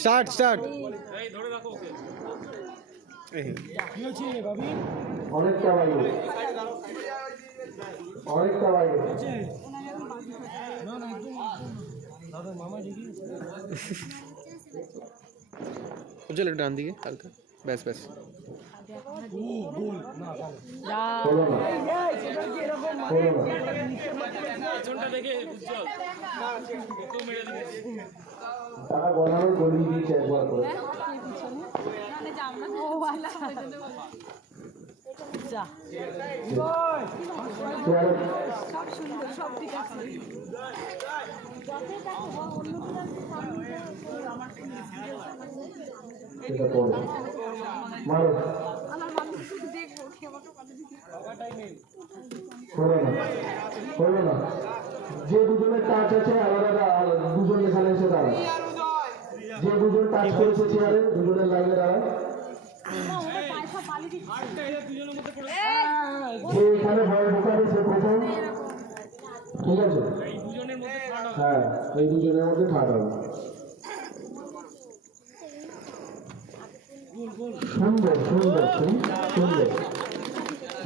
Start start. অনেকটা বাইরে, অনেকটা বাইরে। চল একটু ডান দিকে হালকা, ব্যাস ব্যাস। হলো না, হলো না। টাকা বলারও গলিয়ে দিয়েছে একবার করে। মারো, হলো না। যে দুজনের টাচ আছে আলাদা, দুজন এখানে এসে দাঁড়ায়। যে দুজন টাচ করেছে চেয়ারে, দুজনের লাইনে দাঁড়ায়। যে এখানে ভয় ঢোকাবে সে প্রথম, ঠিক আছে? হ্যাঁ, এই দুজনের মধ্যে থার্ড হবে। সুন্দর সুন্দর সুন্দর।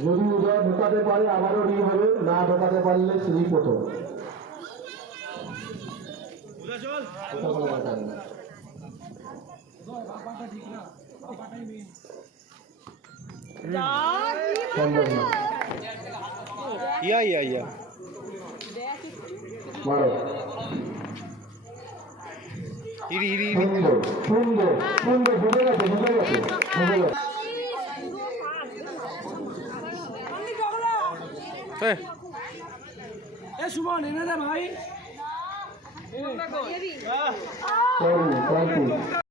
যদি উদয় ঢোকাতে পারে আবারও রি হবে, না ঢোকাতে পারলে সেই প্রথম। ইয়া মারো। ইরি ইরি সুন্দর সুন্দর সুন্দর, ঢুকে গেছে ঢুকে গেছে ঢুকে গেছে। সুমন এনে দে ভাই। Thank you.